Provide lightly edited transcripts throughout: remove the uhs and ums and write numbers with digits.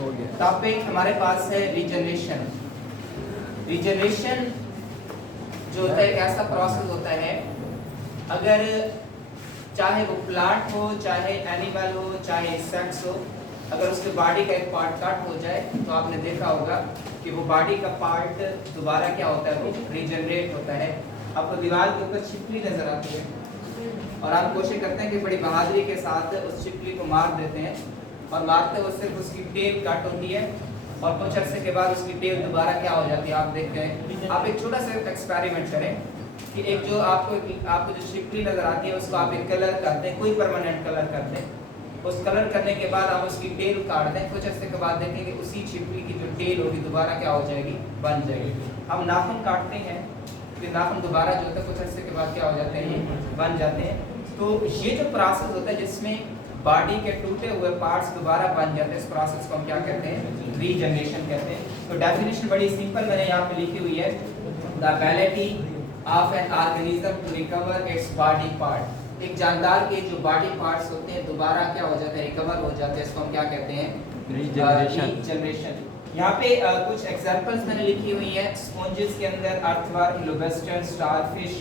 हो गया। टॉपिक हमारे पास है रीजनरेशन। रीजनरेशन जो होता है एक ऐसा प्रोसेस होता है, अगर चाहे वो प्लांट हो, चाहे एनिमल हो, चाहे इंसेक्ट्स हो, अगर उसके बॉडी का एक पार्ट कट हो जाए तो आपने देखा होगा कि वो बॉडी का पार्ट दोबारा क्या होता है, वो रीजनरेट होता है। आपको दीवार के ऊपर छिपकली नजर आती है और आप कोशिश करते हैं कि बड़ी बहादुरी के साथ उस छिपकली को मार देते हैं, और मारते हुए सिर्फ उसकी टेल कट होती है और कुछ अर्से के बाद उसकी टेल दोबारा क्या हो जाती है, आप देखते हैं। आप एक छोटा सा एक्सपेरिमेंट करें कि एक जो आपको जो छिपकली नजर आती है उसको आप एक कलर करते हैं, कोई परमानेंट कलर करते हैं। उस कलर करने के बाद आप उसकी टेल काट दें, कुछ अर्से के बाद देखेंगे उसी छिपकली की जो टेल होगी दोबारा क्या हो जाएगी, बन जाएगी। हम नाखून काटते हैं तो नाखून दोबारा जो होता है कुछ अर्से के बाद क्या हो जाते हैं, ये बन जाते हैं। तो ये जो प्रोसेस होता है जिसमें बॉडी के टूटे हुए पार्ट्स दोबारा बन जाते हैं, इस प्रोसेस को हम क्या कहते हैं, रीजनरेशन कहते हैं। तो डेफिनेशन बड़ी सिंपल मैंने यहाँ पे लिखी हुई है, the ability of an organism to recover its body part. एक जानदार के जो बॉडी पार्ट्स होते हैं दोबारा क्या हो जाता है, रिकवर हो जाते हैं, इसको हम क्या कहते हैं, रीजनरेशन। यहाँ पे कुछ एग्जांपल्स मैंने लिखी हुई है। स्पॉन्जेस के अंदर earthworm, lobster, starfish,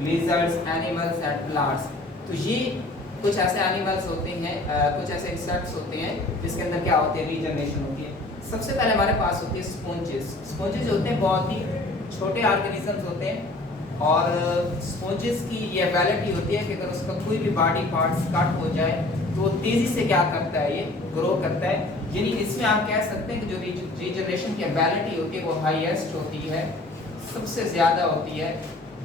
lizards, animals and plants. तो ये कुछ ऐसे एनिमल्स होते हैं, कुछ ऐसे इंसेक्ट्स होते हैं जिसके अंदर क्या होती है, रीजनरेशन होती है। सबसे पहले हमारे पास होती है स्पॉन्जेस। स्पॉन्जेस होते हैं बहुत ही छोटे ऑर्गेनिजम्स होते हैं, और स्पॉन्जेस की ये एबिलिटी होती है कि अगर उसका कोई भी बॉडी पार्ट्स कट हो जाए तो वो तेजी से क्या करता है, ये ग्रो करता है। यानी इसमें आप कह सकते हैं कि जो रीजनरेशन की एबिलिटी होती है वो हाईएस्ट होती है, सबसे ज्यादा होती है।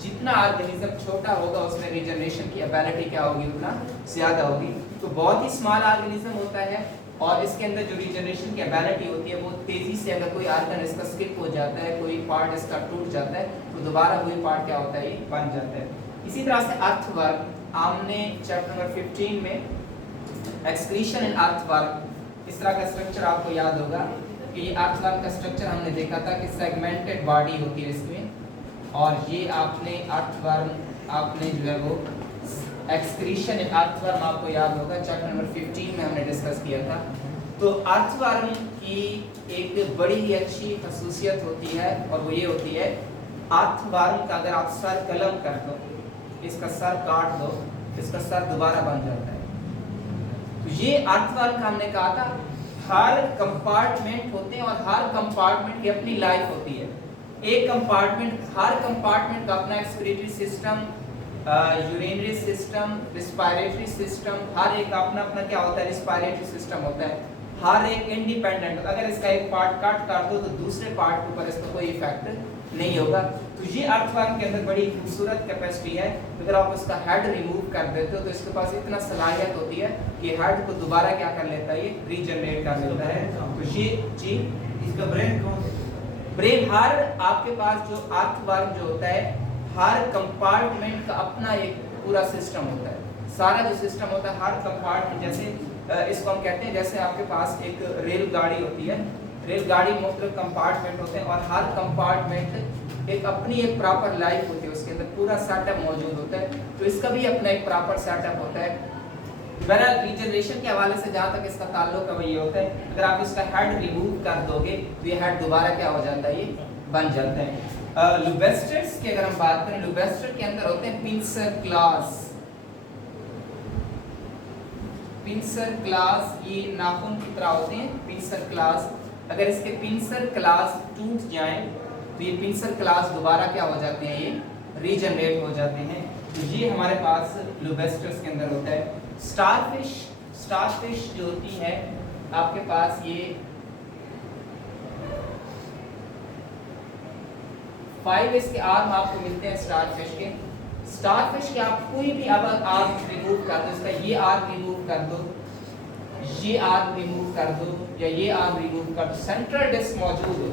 जितना ऑर्गेनिज्म छोटा होगा उसमें रीजनरेशन की एबिलिटी क्या होगी, उतना ज्यादा होगी। तो बहुत ही स्मॉल ऑर्गेनिज्म होता है और इसके अंदर जो रीजनरेशन की एबिलिटी होती है वो तेजी से, अगर कोई ऑर्गन इसका स्किप हो जाता है, कोई पार्ट इसका टूट जाता है, तो दोबारा वही पार्ट क्या होता है, ये बन जाता है। इसी तरह से अर्थवर्म, हमने चैप्टर नंबर 15 में एक्सक्रीशन इन अर्थवर्म, इस तरह का स्ट्रक्चर आपको याद होगा कि ये अर्थवर्म का स्ट्रक्चर हमने देखा था कि सेगमेंटेड बॉडी होती है इसमें, और ये आपने अर्थवर्म आपने जो है वो एक्सक्रीशन इन अर्थवर्म आपको याद होगा, चैप्टर नंबर 15 में हमने डिस्कस किया था। तो अर्थवर्म की एक बड़ी ही अच्छी खसूसियत होती है और वो ये होती है, अर्थवर्म का अगर आप सर कलम कर दो, इसका सर काट दो, इसका सर दोबारा बन जाता है। तो ये अर्थवर्म का हमने कहा था, हर कंपार्टमेंट होते हैं और हर कंपार्टमेंट की अपनी लाइफ होती है। एक कंपार्टमेंट, हर कंपार्टमेंट का अपना excretory system, urinary system, respiratory system, हर एक अपना अपना क्या होता है, रिस्पायरेटरी सिस्टम होता है। हर एक इंडिपेंडेंट, अगर इसका एक पार्ट कट कर दो तो दूसरे पार्ट के ऊपर इसका कोई इफेक्ट नहीं होगा। तो ये अर्थवर्म के अंदर बड़ी खूबसूरत कैपेसिटी है। अगर आप उसका हेड रिमूव कर देते हो तो इसके पास इतना सलाहियत होती है कि हेड को दोबारा क्या कर लेता है, ये रीजनरेट कर लेता है। तो ये जी इसका ब्रेन कौन है? ब्रेन, हर आपके पास जो अर्थवर्म जो होता है, हर कंपार्टमेंट का अपना एक पूरा सिस्टम होता है। सारा जो सिस्टम होता है हर कंपार्टमेंट, जैसे इसको हम कहते हैं, जैसे आपके पास एक रेलगाड़ी होती है, रेलगाड़ी में मुख्तलिफ कंपार्टमेंट होते हैं और हर कंपार्टमेंट एक अपनी एक प्रॉपर लाइफ होती है, उसके अंदर पूरा सेटअप मौजूद होता है। तो इसका भी अपना एक प्रॉपर सेटअप होता है। बहरहाल रीजनरेशन के हवाले से जहाँ तक इसका ताल्लुक है वो ये होता है, अगर आप इसका हेड रिमूव कर दोगे तो ये हेड दोबारा क्या हो जाता है, ये बन जाता है। लुबेस्टर्स की अगर हम बात करें, लुबेस्टर के अंदर होते हैं पिंसर क्लॉज। पिंसर क्लॉज ये नाखून की तरह होते हैं, पिंसर क्लॉज। अगर इसके पिंसर क्लॉज टूट जाएं तो ये पिंसर क्लॉज दोबारा क्या हो जाते हैं, ये रीजनरेट हो जाते हैं। तो ये हमारे पास लुबेस्टर्स के अंदर होता है। स्टारफिश, स्टारफिश जो होती है आपके पास, ये 5 इसके आर्म आपको मिलते हैं स्टारफिश के। स्टारफिश के आप कोई भी अब आर्म रिमूव कर दो, इसका ये आर्म रिमूव कर दो, ये आर्म रिमूव कर दो, या ये आर्म रिमूव कर दो, सेंट्रल डिस्क मौजूद हो।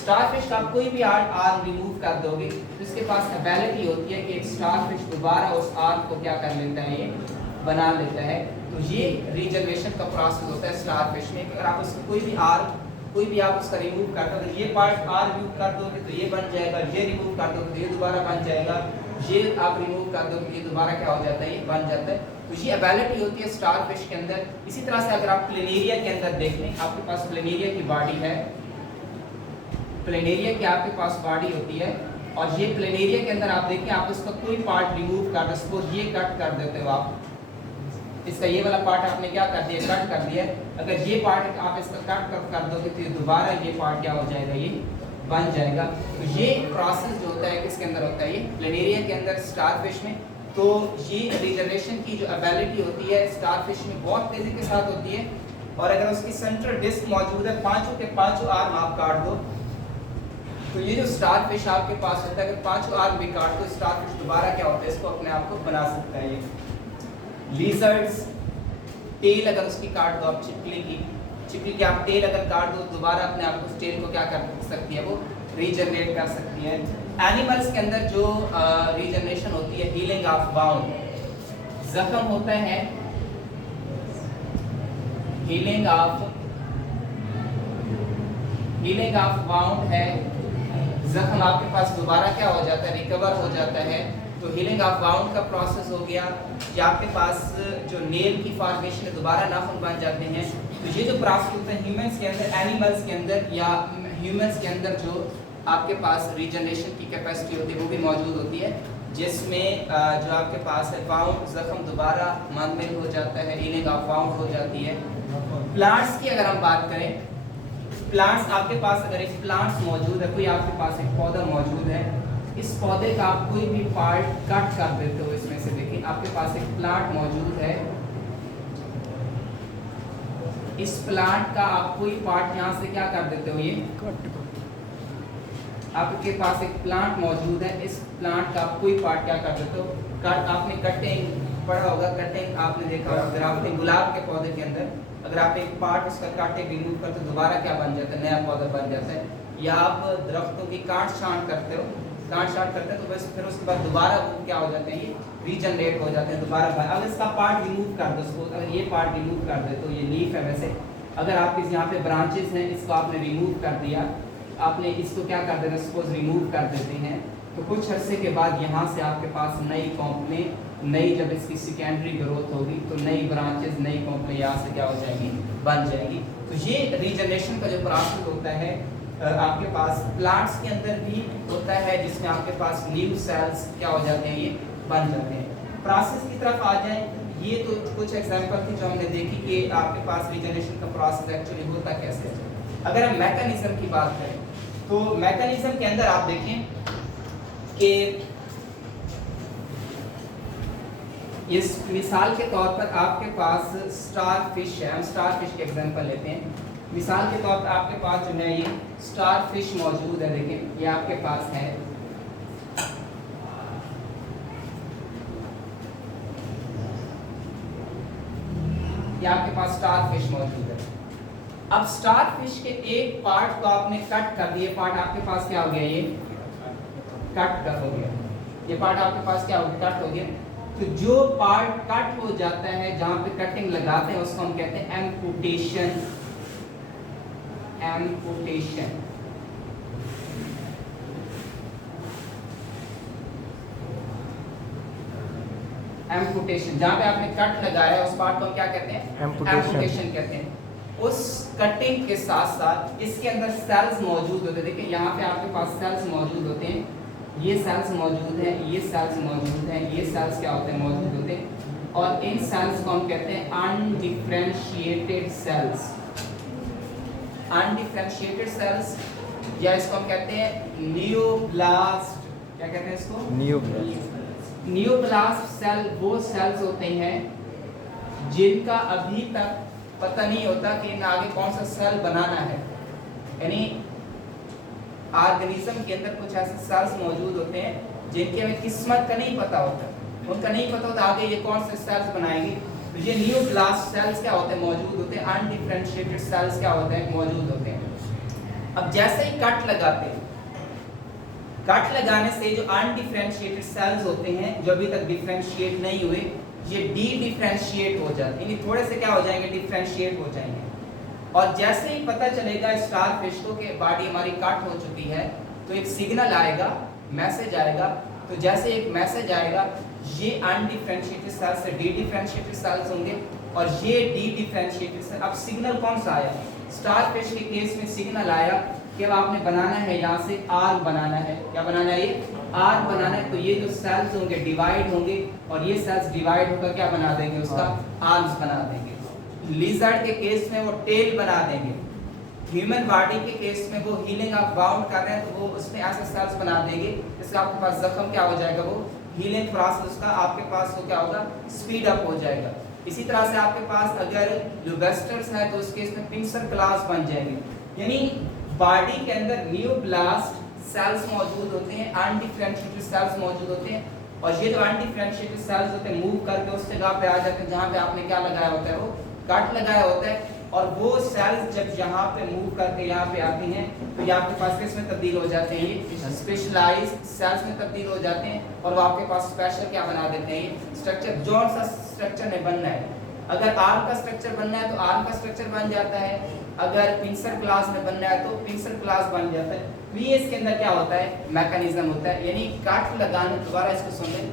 स्टारफिश का आप कोई भी आर्म रिमूव कर दोगे तो इसके पास एबिलिटी होती है कि एक स्टारफिश दोबारा उस आर्म को क्या कर लेता है, ये बना लेता है। तो ये रीजनरेशन का प्रोसेस होता है स्टारफिश में। अगर आप उसको कोई भी आर्म, कोई भी आप उसका रिमूव कर दो, ये पार्ट आर्म रिमूव कर दोगे तो ये बन जाएगा, ये रिमूव कर दोगे तो ये दोबारा बन जाएगा, ये आप रिमूव कर दो तो ये दोबारा क्या हो जाता है, ये बन जाता है। तो ये एबिलिटी होती है स्टार फिश के अंदर। इसी तरह से अगर आप प्लेनेरिया के अंदर देख लें, आपके पास प्लेनेरिया की बॉडी है, प्लेनेरिया की आपके पास बॉडी होती है, और ये प्लेनेरिया के अंदर आप देखें, आप इसका कोई पार्ट रिमूव कर दो, सपोज ये कट कर देते हो आप, इसका ये वाला पार्ट आपने क्या कर दिया, कट कर दिया। अगर ये पार्ट आप इसका कट कर दोगे तो दोबारा ये पार्ट क्या हो जाएगा, ये बन जाएगा। तो ये प्रोसेस जो होता है किसके अंदर होता है, ये प्लेनेरिया के अंदर स्टारफिश में। तो ये रीजनरेशन की जो एबिलिटी होती है स्टारफिश में बहुत तेजी के साथ होती है। और अगर उसकी सेंट्रल डिस्क मौजूद है, पांचों के पांचों आर्म आप काट दो, तो ये जो स्टारफिश आपके पास होता है, अगर पांचों आर्म भी काट दो, स्टारफिश दोबारा क्या होता है, इसको अपने आप को बना सकता है। ये लिजर्ड्स टेल अगर उसकी काट दो आप, चिपकली की आप टेल अगर काट दो, दोबारा अपने आप को टेल को क्या कर सकती है, वो रीजनरेट कर सकती है। एनिमल्स के अंदर जो रीजनरेशन होती है, हीलिंग ऑफ वाउंड, जख्म होता है, हीलिंग ऑफ वाउंड है, जख्म आपके पास दोबारा क्या हो जाता है, रिकवर हो जाता है। तो हीलिंग ऑफ वाउंड का प्रोसेस हो गया। या आपके पास जो नेल की फॉर्मेशन है, दोबारा नाखून बन जाते हैं। तो ये जो प्रोसेस होता है ह्यूमंस के अंदर, एनिमल्स के अंदर या ह्यूमंस के अंदर जो आपके पास रीजनरेशन की कैपेसिटी होती है वो भी मौजूद होती है, जिसमें जो आपके पास है वाउंड, जख्म दोबारा मनमिल हो जाता है, हीलिंग ऑफ वाउंड हो जाती है। प्लांट्स की अगर हम बात करें, प्लांट्स आपके पास अगर एक प्लांट्स मौजूद है, कोई आपके पास एक पौधा मौजूद है, इस पौधे का आप कोई भी पार्ट कट कर देते हो, इसमें से देखिए आपके पास एक प्लांट मौजूद है, इस प्लांट का आप कोई पार्ट यहाँ से क्या कर देते हो, ये आपके पास एक प्लांट मौजूद है, इस प्लांट का आप कोई पार्ट क्या कर देते हो, आपने कटिंग पढ़ा होगा, कटिंग आपने देखा होगा, अगर आपने गुलाब के पौधे के अंदर अगर आप एक पार्ट उसका काटे रिमूव करते हो, दोबारा क्या बन जाता है, नया पौधा बन जाता है। या आप दरख्तों की काट छांट करते हो, तो बस फिर उसके बाद दोबारा वो क्या हो जाते हैं, ये रीजनरेट हो जाते हैं दोबारा। अगर इसका पार्ट रिमूव कर दो, सपोज अगर ये पार्ट रिमूव कर दे, तो ये लीफ है, वैसे अगर आपके यहाँ पे ब्रांचेस हैं, इसको आपने रिमूव कर दिया, आपने इसको क्या कर देना, सपोज रिमूव कर देते हैं, तो कुछ अरसे के बाद यहाँ से आपके पास नई कॉम्पनी, नई जब इसकी सेकेंडरी ग्रोथ होगी, तो नई ब्रांचेस, नई कॉम्पनी यहाँ से क्या हो जाएंगी, बन जाएगी। तो ये रीजनरेशन का जो प्रोसेस होता है आपके पास प्लांट्स के अंदर भी होता है, जिसमें आपके पास न्यू सेल्स क्या हो जाते हैं, ये बन जाते हैं। प्रोसेस की तरफ आ जाए, ये तो कुछ एग्जांपल थी जो हमने देखी कि आपके पास रीजनरेशन का प्रोसेस एक्चुअली होता कैसे है। अगर हम मैकेनिज्म की बात करें, तो मैकेनिज्म के अंदर आप देखें कि इस मिसाल के तौर पर आपके पास स्टार फिश है, हम स्टार फिश के एग्जांपल लेते हैं। मिसाल के तौर पर आपके पास जो है ये स्टार फिश मौजूद है, देखें ये आपके पास है, ये आपके पास स्टार फिश मौजूद है। अब स्टार फिश के एक पार्ट को आपने कट कर दिया, पार्ट आपके पास क्या हो गया, ये कट हो गया, ये पार्ट आपके पास क्या हो गया, कट हो गया। तो जो पार्ट कट हो जाता है, जहां पे कटिंग लगाते हैं, उसको हम कहते हैं एम्पुटेशन। एम्पुटेशन एम्पुटेशन जहां पे आपने कट लगाया है, उस पार्ट को हम क्या कहते हैं, एम्पुटेशन कहते हैं। उस कटिंग के साथ साथ इसके अंदर सेल्स मौजूद होते हैं, देखिए यहाँ पे आपके पास सेल्स मौजूद होते हैं, ये सेल्स मौजूद हैं, ये सेल्स मौजूद हैं, ये सेल्स क्या होते हैं, मौजूद होते हैं। और इन सेल्स को हम कहते हैं अनडिफरेंशिएटेड सेल्स। अनडिफरेंशिएटेड सेल्स, या इसको हम कहते हैं नियोप्लास्ट। क्या कहते हैं इसको, नियोप्लास्ट। नियोप्लास्ट सेल वो सेल्स होते हैं जिनका अभी तक पता नहीं होता कि इन आगे कौन सा सेल बनाना है। यानी ऑर्गेनिज्म के अंदर कुछ ऐसे सेल्स मौजूद होते हैं जिनके हमें किस्मत का नहीं पता होता, उनका नहीं पता होता आगे ये कौन से सेल्स बनाएंगे। तो ये न्यूक्लियस सेल्स क्या होते हैं, मौजूद होते हैं। अनडिफरेंशिएटेड सेल्स क्या होते हैं, मौजूद होते हैं। अब जैसे ही कट लगाते हैं, कट लगाने से जो अनडिफरेंशिएटेड सेल्स होते हैं, जो अभी तक डिफरेंशिएट नहीं हुए, ये डी डिफरेंशिएट हो जाते हैं, थोड़े से क्या हो जाएंगे, डिफरेंशिएट हो जाएंगे। और जैसे ही पता चलेगा स्टार फिश को कि बॉडी हमारी कट हो चुकी है, तो एक सिग्नल आएगा, मैसेज आएगा। तो जैसे एक मैसेज आएगा, ये अनडिफरेंशिएटेड सेल्स से डी डिफरेंशिएटेड सेल्स होंगे और ये डी डिफरेंशिएटेड सेल। अब सिग्नल कौन सा आया? स्टार्च फिश के केस में सिग्नल आया कि अब आपने बनाना है यहाँ से आर बनाना है। क्या बनाना है? ये आर बनाना है। तो ये जो सेल्स होंगे डिवाइड होंगे और ये सेल्स डिवाइड होकर क्या बना देंगे? उसका आर्म्स बना देंगे। लिजर्ड के केस में वो टेल बना देंगे। ह्यूमन बॉडी के केस में वो हीलिंग आप बाउंड कर रहे हैं तो वो उसमें ऐसे सेल्स बना देंगे जिससे आपके पास जख्म क्या हो जाएगा? वो हीलिंग प्रोसेस का आपके पास वो क्या होगा? स्पीड अप हो जाएगा। इसी तरह से आपके पास अगर लुबेस्टर्स है तो उस केस में पिंसर क्लास बन जाएंगे। यानी बॉडी के अंदर न्यूप्लास्ट सेल्स मौजूद होते हैं, अनडिफरेंशिएटेड सेल्स मौजूद होते हैं और ये जो अनडिफरेंशिएटेड सेल्स होते हैं मूव करके उस जगह पे आ जाते हैं जहाँ पे आपने क्या लगाया होता है? वो कट लगाया होता है। और वो सेल्स जब यहाँ पे मूव करके यहाँ पे आती हैं तो ये आपके पास किस में तब्दील हो जाते हैं? ये स्पेशलाइज्ड सेल्स में तब्दील हो जाते हैं और वो आपके पास स्पेशल क्या बना देते हैं? ये स्ट्रक्चर। जो सा स्ट्रक्चर में बनना है, अगर आर्म का स्ट्रक्चर बनना है तो आर्म का स्ट्रक्चर बन जाता है, अगर पिंसर क्लास में बनना है तो पिंसर क्लास बन जाता है। तो ये इसके अंदर क्या होता है? मैकेनिज्म होता है। यानी कट लगाने, दोबारा इसको सुन लें,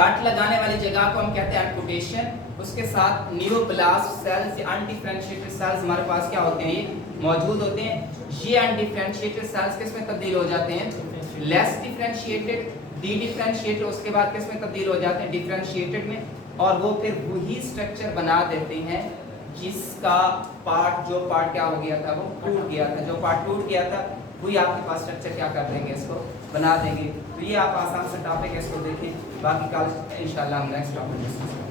कट लगाने वाली जगह को हम कहते हैं एम्पुटेशन। उसके साथ न्यूरोब्लास्ट सेल्स या अनडिफरेंशिएटेड सेल्स हमारे पास क्या होते हैं? ये मौजूद होते हैं। ये अनडिफरेंशिएटेड सेल्स किस में तब्दील हो जाते हैं? लेस डिफरेंशिएटेड, डी डिफरेंशिएटेड, उसके बाद किस में तब्दील हो जाते हैं? डिफरेंशिएटेड में। और वो फिर वही स्ट्रक्चर बना देते हैं जिसका पार्ट, जो पार्ट क्या हो गया था? वो टूट गया था। जो पार्ट टूट गया था वही आपके पास स्ट्रक्चर क्या कर देंगे? इसको बना देंगे। तो ये आप आसान से टॉपिक है, इसको देखें। बाकी कल इंशाल्लाह हम नेक्स्ट टॉपिक डिस्कस करेंगे।